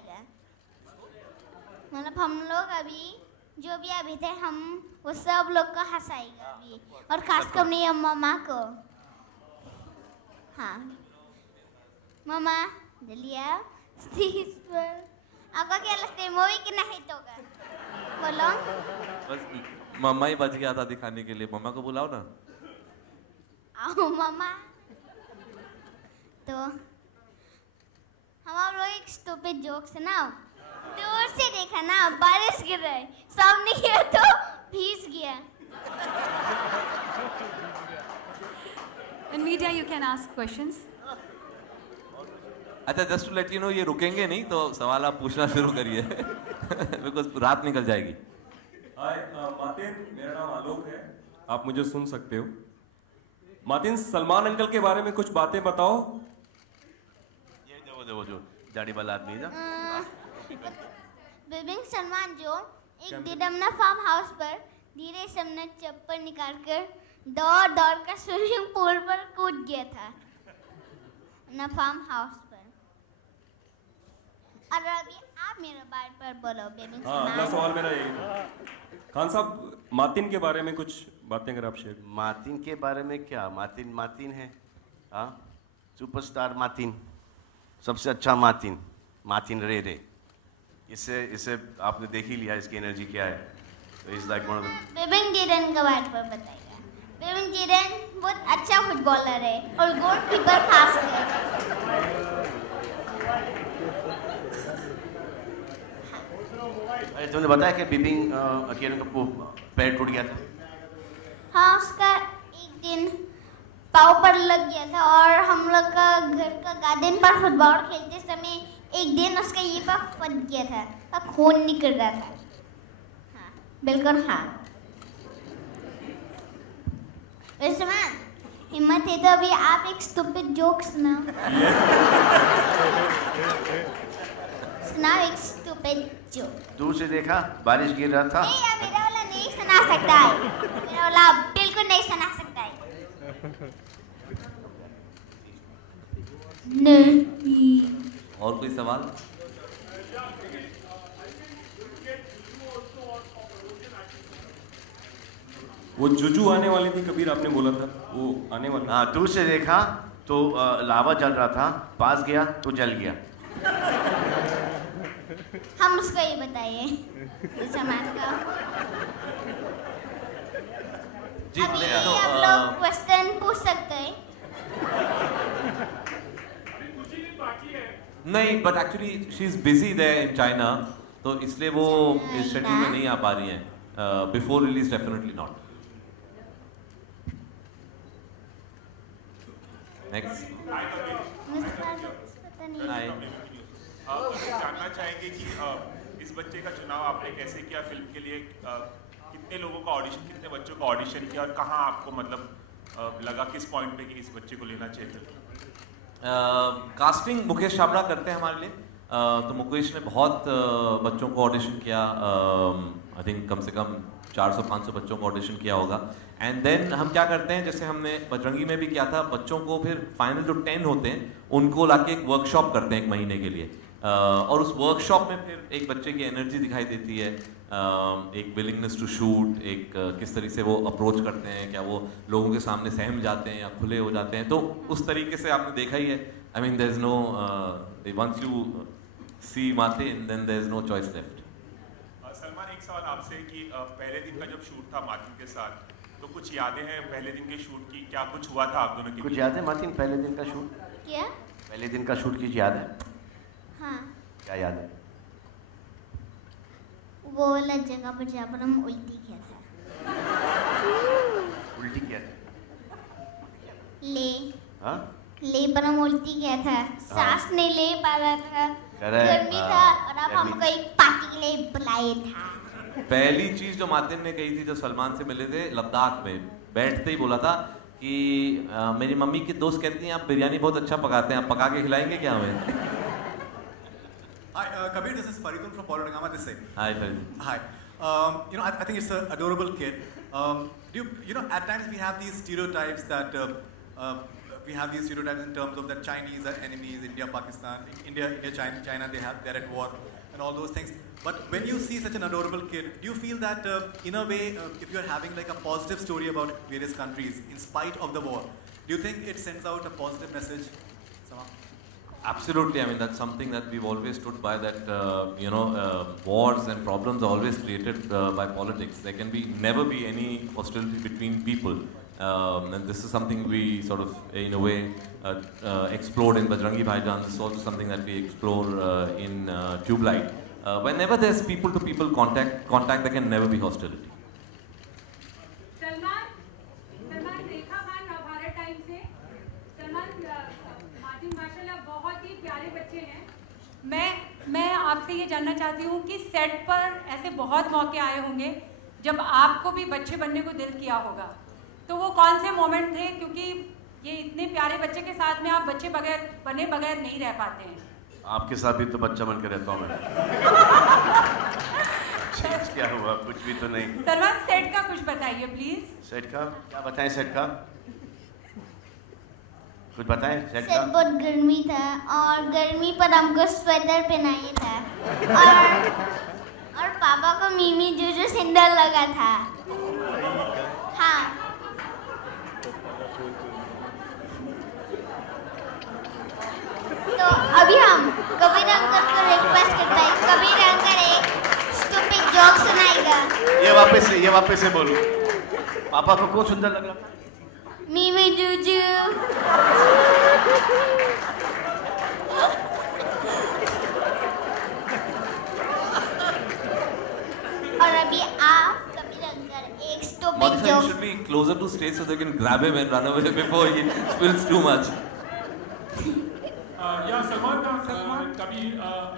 हंसाएगा। मतलब हम लोग अभी जो भी अभी थे हम वो सब लोग को हंसाएगा अभी, और खासकर अपनी मम्मा को। हाँ मम्मा जल्दी आओ स्टेज पर। आपको क्या लगता है मूवी कितना हिट होगा? बोलो। बस मम्मा ही बच गया था दिखाने के लिए, मम्मा को बुलाओ ना। आओ मम्मा। तो हम आप लोग एक स्टूपिड जोक सुनाओ। दूर से देखा ना बारिश गिर रहा है, सामने गया तो भीग गया। In media you can ask questions. अच्छा just to let you know, ये रुकेंगे नहीं तो सवाल आप पूछना शुरू करिए बिकॉज रात निकल जाएगी। हाय मार्टिन, मेरा नाम आलोक है, आप मुझे सुन सकते हो। मार्टिन, सलमान अंकल के बारे में कुछ बातें बताओ। ये जो दाढ़ी वाला आदमी है ना, बिबिन सलमान जो एक दिडमना फार्म हाउस पर धीरे से अपना चप्पल निकालकर दौड़ दौड़ कर स्विमिंग पूल पर कूद गया था ना फार्म हाउस पर। और अभी आप मेरे बारे पर बोलो बिबिन हाँ, अगला सवाल मेरा यही था। खान साहब, मार्टिन के बारे में कुछ बातें अगर आप शेयर। मार्टिन के बारे में क्या, मार्टिन है, हाँ, सुपरस्टार मार्टिन, सबसे अच्छा मार्टिन रे। इसे आपने देख ही लिया, इसकी एनर्जी क्या है। तो is like one of the. बिबिन जीरन के बारे पर बताइएगा। बिबिन जीरन बहुत अच्छा फुटबॉलर है और गोलकीपर खास है। अरे तुमने बताया कि बिबिन किरण का पैर टूट गया था। हाँ उसका एक दिन पाँव पर लग गया था और हम लोग का घर का गार्डन पर फुटबॉल खेलते समय एक दिन उसका ये पाँव फट गया था और खून निकल रहा था। हाँ बिल्कुल हाँ। वैसे मैम हिम्मत है तो अभी आप एक स्टूपिड जोक सुनाओ। सुनाओ एक स्टूपिड जोक। दूर से देखा बारिश गिर रहा था। नहीं मेरा वाला नहीं सुना सकता है, मेरा वाला बिल्कुल नहीं सुना सकता है। नहीं। और कोई सवाल? वो जुजू आने वाली थी कबीर, आपने बोला था वो आने वाली। हाँ, दूर से देखा तो लावा जल रहा था, पास गया तो जल गया। हम उसको ये बताइए समाज का। जी अभी आप लोग क्वेश्चन पूछ सकते हैं। नहीं, but actually she is busy there in China, तो इसलिए वो इस शेड्यूल में नहीं आ पा रही हैं। Before release definitely not. Next. Hi. जानना चाहेंगे कि इस बच्चे का चुनाव आपने कैसे किया फिल्म के लिए? कितने लोगों का ऑडिशन, कितने बच्चों का ऑडिशन किया और कहाँ आपको मतलब लगा किस पॉइंट पे कि इस बच्चे को लेना चाहिए फिल्म? कास्टिंग मुकेश छाबड़ा करते हैं हमारे लिए। तो मुकेश ने बहुत बच्चों को ऑडिशन किया, आई थिंक कम से कम 400-500 बच्चों को ऑडिशन किया होगा। एंड देन हम क्या करते हैं, जैसे हमने बजरंगी में भी किया था, बच्चों को फिर फाइनल जो 10 होते हैं उनको लाके एक वर्कशॉप करते हैं 1 महीने के लिए। और उस वर्कशॉप में फिर एक बच्चे की एनर्जी दिखाई देती है, एक विलिंगनेस टू शूट, एक किस तरीके से वो अप्रोच करते हैं, क्या वो लोगों के सामने सहम जाते हैं या खुले हो जाते हैं। तो उस तरीके से आपने देखा ही है। I mean there is no, once you see Martin then there is no choice left. Salman, एक सवाल आपसे कि पहले दिन का जब शूट था मार्टिन के साथ, तो कुछ यादें हैं पहले दिन के शूट की? क्या कुछ हुआ था आप दोनों के? कुछ याद है मार्टिन, पहले दिन का शूट? क्या? पहले दिन का शूट की याद है? हाँ। क्या याद है? वो वाला जगह पर जहाँ पर हम उल्टी किया था। उल्टी किया था? हाँ? ले पर हम उल्टी किया था, सांस नहीं ले पा रहा था, गर्मी था और अब हमको एक पार्टी के लिए बुलाया था। पहली चीज जो मार्टिन ने कही थी जब सलमान से मिले थे लद्दाख में, बैठते ही बोला था कि मेरी मम्मी की दोस्त कहती हैं आप बिरयानी बहुत अच्छा पकाते हैं, आप पका के खिलाएंगे क्या हमें? Hi, Kabir, this is Faridun from Polorangama this side. Hi, Faridun. Hi. I think it's an adorable kid. At times we have these stereotypes that we have these stereotypes in terms of that Chinese are enemies, India, Pakistan, India, China, they're at war, and all those things. But when you see such an adorable kid, do you feel that in a way, if you're having like a positive story about various countries in spite of the war, do you think it sends out a positive message somehow? Absolutely. I mean, that's something that we've always stood by, that, wars and problems are always created by politics. There can never be any hostility between people. And this is something we sort of, in a way, explored in Bajrangi Bhaijaan. This is also something that we explore in Tube Light. Whenever there's people-to-people contact, there can never be hostility. Salman Rekha Khan Navbharat time से। Salman, Martin माशाल्लाह बहुत ही प्यारे बच्चे हैं। मैं आपसे ये जानना चाहती हूँ कि सेट पर ऐसे बहुत मौके आए होंगे जब आपको भी बच्चे बनने को दिल किया होगा, तो वो कौन से मोमेंट थे? क्योंकि ये इतने प्यारे बच्चे के साथ में आप बने बगैर नहीं रह पाते हैं। आपके साथ भी तो बच्चा बन के रहता हूँ मैं। चेंज क्या हुआ? कुछ भी तो नहीं। सलमान, सेट का कुछ बताइए प्लीज। सेट का क्या बताएं? सेट का कुछ बताएं? सेट का बहुत गर्मी था और गर्मी पर हमको स्वेटर पहनाया था और पापा को मिमी जूजू सिंदर लगा था। हाँ, तो अभी हम कबीर अंकल को रिक्वेस्ट करते हैं, कबीर अंकल एक स्टूपिड जोक सुनाएगा। ये वापस से बोलो। पापा को कौन सुंदर लगा? मिमी जूजू। और अभी आप कबीर अंकल एक stupid You joke. should be closer to stage so they can grab him and run away before he spills too much. Yeah, Salman, Kabir,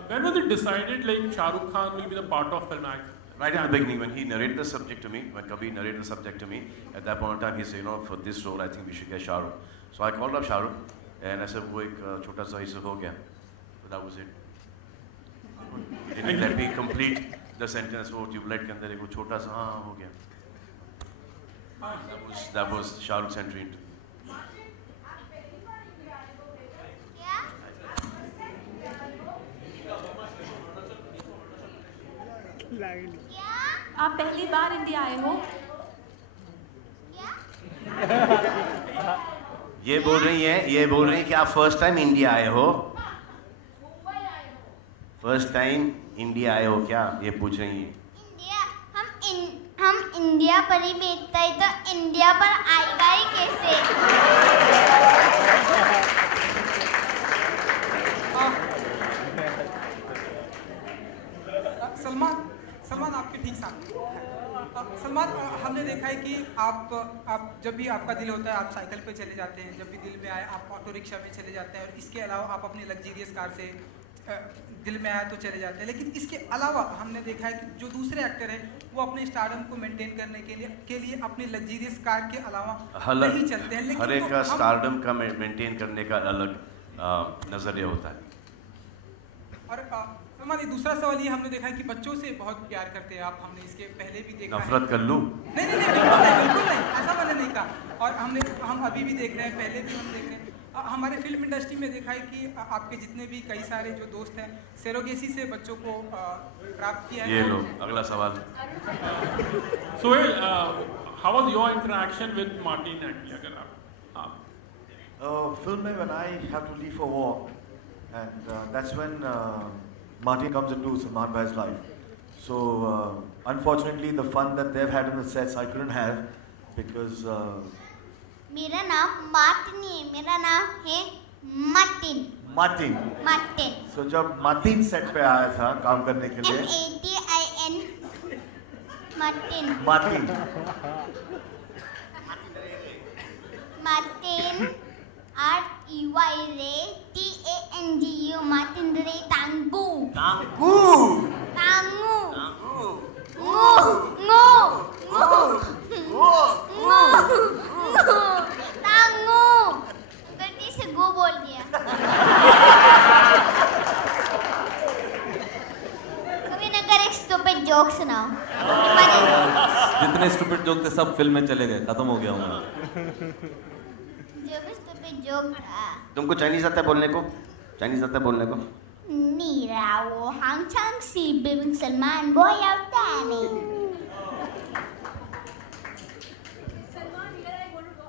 when was it decided like Shah Rukh Khan will be the part of film act? Right at the beginning, when he narrated the subject to me, when Kabir narrated the subject to me, at that point in time, he said, for this role, I think we should get Shah Rukh. So I called up Shah Rukh, and I said, वो एक छोटा सा हिस्सा हो गया. So that was it. He didn't let me complete the sentence. वो tubelight के अंदर एक छोटा सा हाँ हो गया. That was Shah Rukh's entry into. आप पहली बार इंडिया आए हो? ये बोल रही हैं कि आप फर्स्ट टाइम इंडिया आए हो? फर्स्ट टाइम इंडिया आए हो क्या? ये पूछ रही हैं। हम इंडिया पर ही बेचता है तो इंडिया पर आएगा ही कैसे? सलमान आपके ठीक सामने। सलमान, हमने देखा है कि आप जब भी आपका दिल होता है आप साइकिल पे चले जाते हैं, जब भी दिल में आए आप ऑटो रिक्शा में चले जाते हैं, और इसके अलावा आप अपनी लग्जरियस कार से दिल में आया तो चले जाते हैं। लेकिन इसके अलावा हमने देखा है कि जो दूसरे एक्टर हैं वो अपने स्टारडम को मेंटेन करने के लिए अपनी लग्जरियस कार के अलावा नहीं चलते हैं। लेकिन हर एक का स्टारडम का मेंटेन करने का अलग नजरिया होता है। और हमारी दूसरा सवाल ये, हमने देखा है कि बच्चों से बहुत प्यार करते हैं आप, हमने इसके पहले भी देखा है। नफरत कर लूं? नहीं, बिल्कुल नहीं, ऐसा मैंने नहीं कहा। और हम अभी भी देख रहे हैं, पहले भी हम देख रहे हैं। हमारे फिल्म इंडस्ट्री में देखा है कि आपके जितने भी कई सारे जो दोस्त हैं सेरोगेसी से बच्चों को प्राप्त किया है। ये लो अगला सवाल। Sohail, how was your interaction with Martin actually? अगर आप film में when I have to leave for war, and that's when Martin comes into Salman Bhai's life. So unfortunately, the fun that they've had in the sets I couldn't have because. मेरा नाम Martin है, मेरा नाम है Martin. So जब Martin set पे आया था काम करने के लिए। MATIN Martin. मार्टिन REY रे TANGU मार्टिन रे तांगू। गलती से गो बोल दिया। कभी ना कर एक स्टूपिड जोक सुनाओ। जितने स्टूपिड जोक थे सब फिल्म में चले गए, खत्म हो गया उनका। जो भी स्टूपिड कोई जोक था। तुमको चाइनीज आता है बोलने को? चाइनीज आता है बोलने को? 你让我好像是bin Salman boy out there. Salman, here I want to go.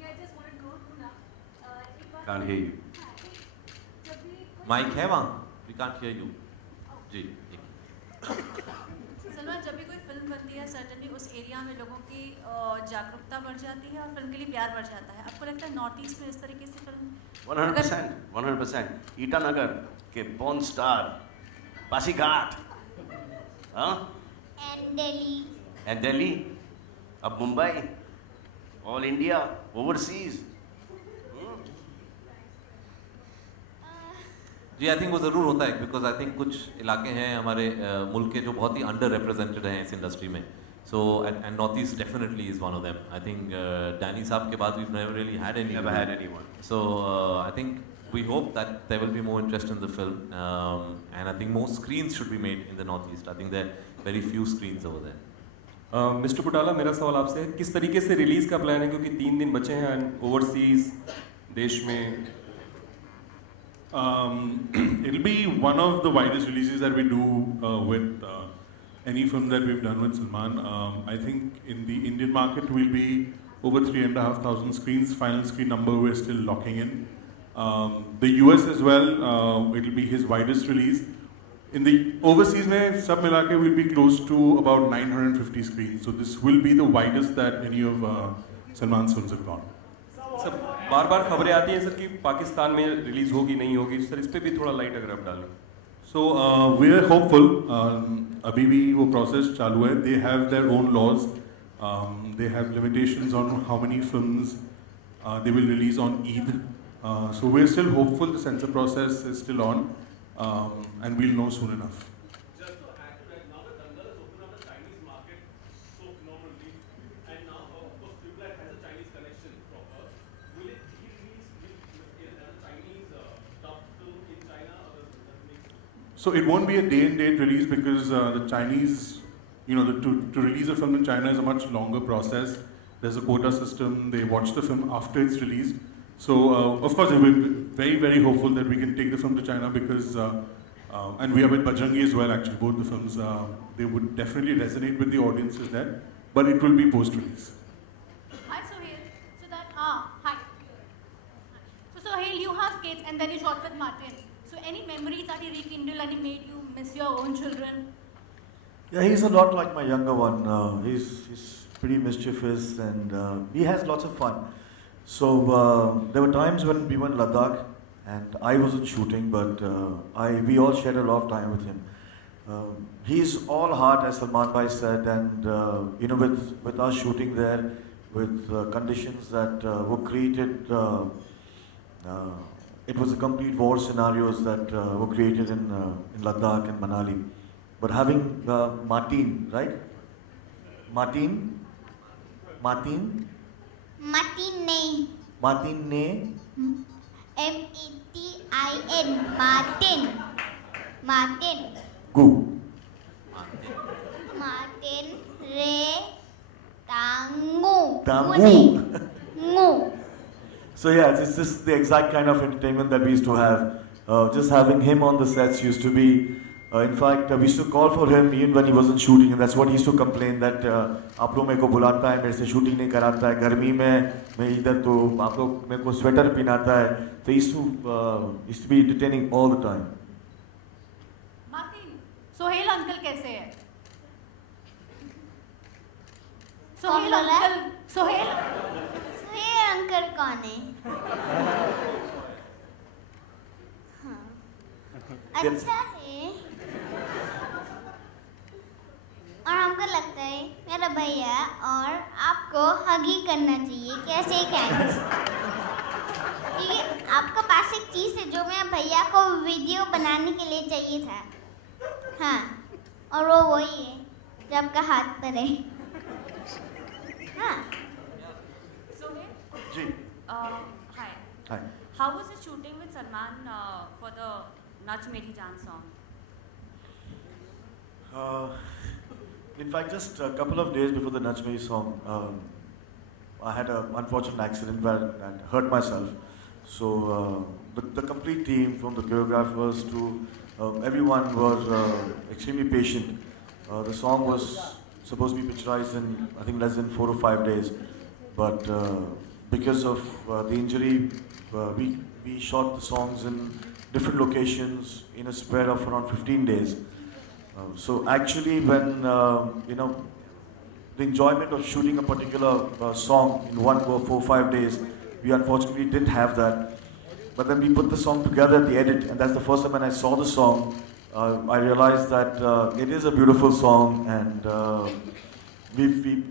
I just want to go to now. Can't hear you. Mike है वहाँ? We can't hear you. जी. सलमान, जब भी कोई फिल्म बनती है सर्टनली उस एरिया में लोगों की जागरूकता बढ़ जाती है और फिल्म के लिए प्यार बढ़ जाता है। आपको लगता है नॉर्थ ईस्ट में इस तरीके से फिल्म 100%. ईटानगर के पॉर्न स्टार, पासीघाट, हाँ? And दिल्ली, अब मुंबई, ऑल इंडिया, ओवरसीज. जी, आई थिंक वो ज़रूर होता है बिकॉज आई थिंक कुछ इलाके हैं हमारे मुल्क के जो बहुत ही अंडर रिप्रेजेंटेड हैं इस इंडस्ट्री में. So and north east definitely is one of them. I think Danny साहब के बाद we never really had anyone. So I think we hope that there will be more interest in the film, and I think more screens should be made in the northeast. I think there are very few screens over there. Mister Putala, मेरा सवाल आपसे है, किस तरीके से release का plan है, क्योंकि 3 दिन बचे हैं ओवरसीज देश में? It'll be one of the widest releases that we do with any film that we've done with Salman. I think in the Indian market we'll be over 3,500 screens. Final screen number we're still locking in. The US as well, it'll be his widest release. In the overseas में सब मिला के will be close to about 950 screens. So this will be the widest that any of Salman's films have gone. Sir, बार-बार खबरें आती हैं sir कि पाकिस्तान में रिलीज होगी नहीं होगी, सर इस पे भी थोड़ा लाइट अगर आप डालें. So we are hopeful. अभी भी वो process चालू है. They have their own laws. They have limitations on how many films they will release on Eid. So we're still hopeful. The censor process is still on, and we'll know soon enough. Just to add to that, now that Dangal has opened up the Chinese market so phenomenally, and now of course Triplet has a Chinese connection proper. Will it be released as a Chinese dubbed film in China, or does it make sense? So it won't be a day and date release because the Chinese, to release a film in China is a much longer process. There's a quota system. They watch the film after it's released. So of course we're very, very hopeful that we can take the film to China because, and we are with Bajrangi as well actually, both the films, they would definitely resonate with the audiences there, but it will be post-release. Hi Sohail, hi. So Sohail, you have kids and then you shot with Martin. So any memories that he rekindled and he made you miss your own children? Yeah, he's a lot like my younger one. He's pretty mischievous and he has lots of fun. So there were times when we went to Ladakh and I wasn't shooting, but we all shared a lot of time with him. He's all heart, as Salman Bhai said, and with us shooting there, with conditions that were created, it was a complete war scenarios that were created in Ladakh and Manali. But having Martin, right? Martin नहीं. M-A-T-I-N. Martin. Gu. Martin Re Tangu. Ngu. So yeah, this is the exact kind of entertainment that we used to have. Just having him on the sets used to be. In fact, we used to call for him even when he wasn't shooting, and that's what he used to complain that आप लोग मेरे को बुलाता है, मेरे से shooting नहीं कराता है, गर्मी में मैं इधर तो आप लोग मेरे को स्वेटर पहनाता है, तो he used to be entertaining all the time. Martin, Sohail uncle कैसे है? Sohail uncle कौन है? अच्छा है और हमको लगता है मेरा भैया और आपको हग ही करना चाहिए कैसे कैंस क्योंकि आपके पास एक चीज़ है जो मैं भैया को वीडियो बनाने के लिए चाहिए था. हाँ, और वो वही है जो आपका हाथ पर है. हाँ. जी. Hi. Hi. How was the shooting with Salman for the Nach Meri Jaan song? In fact, just a couple of days before the Nach Meri song, I had an unfortunate accident where I hurt myself. So the complete team, from the choreographers to everyone, were extremely patient. The song was supposed to be picturized in, I think, less than 4 or 5 days, but because of the injury, we shot the songs in different locations in a spread of around 15 days. So actually, when the enjoyment of shooting a particular song in 1 go 4 or 5 days, we unfortunately didn't have that. But then we put the song together at the edit, and that's the first time when I saw the song, I realized that it is a beautiful song, and we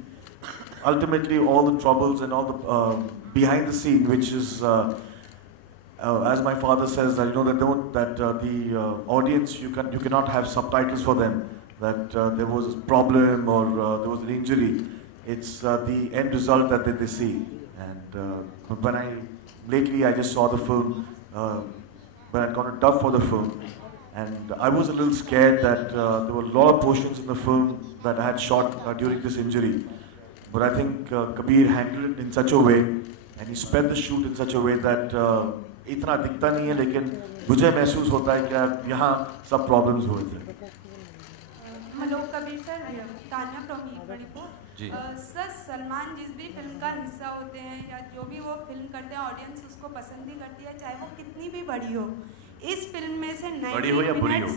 ultimately, all the troubles and all the behind the scene, which is, as my father says, that the audience, you cannot have subtitles for them, that there was a problem or there was an injury. It's the end result that they see. And when lately I just saw the film, when I got a dub for the film, and I was a little scared that there were a lot of portions in the film that I had shot during this injury. But I think Kabir handled it in such a way, and he sped the shoot in such a way that इतना दिखता नहीं है, लेकिन मुझे महसूस होता है कि यहाँ सब प्रॉब्लम्स हुए थे. Hello Kabir sir, Tanya from E24. Sir, Salman जिस भी फिल्म का हिस्सा होते हैं या जो भी वो फिल्म करते हैं, ऑडियंस उसको पसंद ही करती है, चाहे वो कितनी भी बड़ी हो. इस फिल्म में से 90 मिनट्स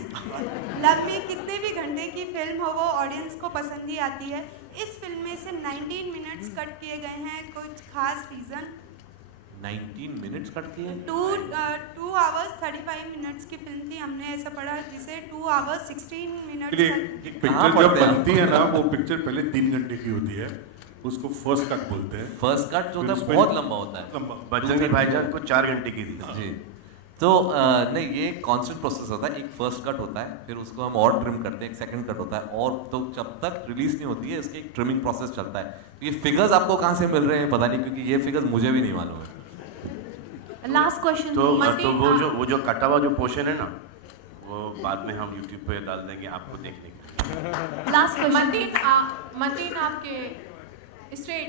लंबी कितने भी घंटे की फिल्म हो, वो ऑडियंस को पसंद ही आती है. इस फिल्म में से 19 मिनट्स कट किए गए हैं, कुछ खास रीज़न? 19 मिनट्स कट किए? 2 hours 35 मिनट्स की फिल्म थी, हमने ऐसा पढ़ा, जिसे 2 hours 16 मिनट्स. एक पिक्चर जब बनती है ना, वो पिक्चर पहले 3 घंटे की होती है, उसको फर्स्ट कट बोलते हैं. फर्स्ट कट जो होता है बहुत लंबा होता है. बजरंगी भाईजान को 4 घंटे की थी. जी. तो नहीं, ये कॉन्स्टेंट प्रोसेस होता है. एक फर्स्ट कट होता है, फिर उसको हम और ट्रिम करते हैं, एक सेकंड कट होता है, और तो जब तक रिलीज नहीं होती है इसके एक ट्रिमिंग प्रोसेस चलता है. तो ये फिगर्स आपको कहाँ से मिल रहे हैं पता नहीं, क्योंकि ये फिगर्स मुझे भी नहीं मालूम है. Last question. तो वो जो कटा हुआ जो पोर्शन है ना, वो बाद में हम YouTube पे डाल देंगे आपको देखने के. Last question. मतीन आपके स्ट्रेट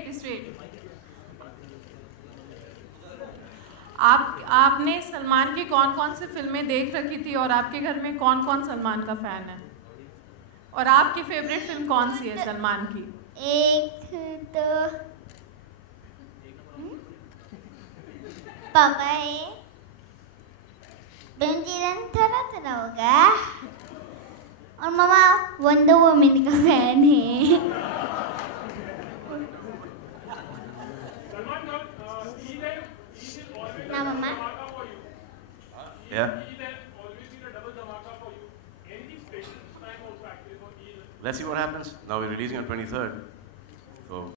आपने सलमान की कौन कौन सी फिल्में देख रखी थी, और आपके घर में कौन कौन सलमान का फैन है, और आपकी फेवरेट फिल्म कौन सी है सलमान की? एक तो पापा है, बेंजीरन थोड़ा होगा, और मामा वंडर वुमन का फैन है. ना मामा. Yeah. Let's see what happens. Now we're releasing on 23rd. So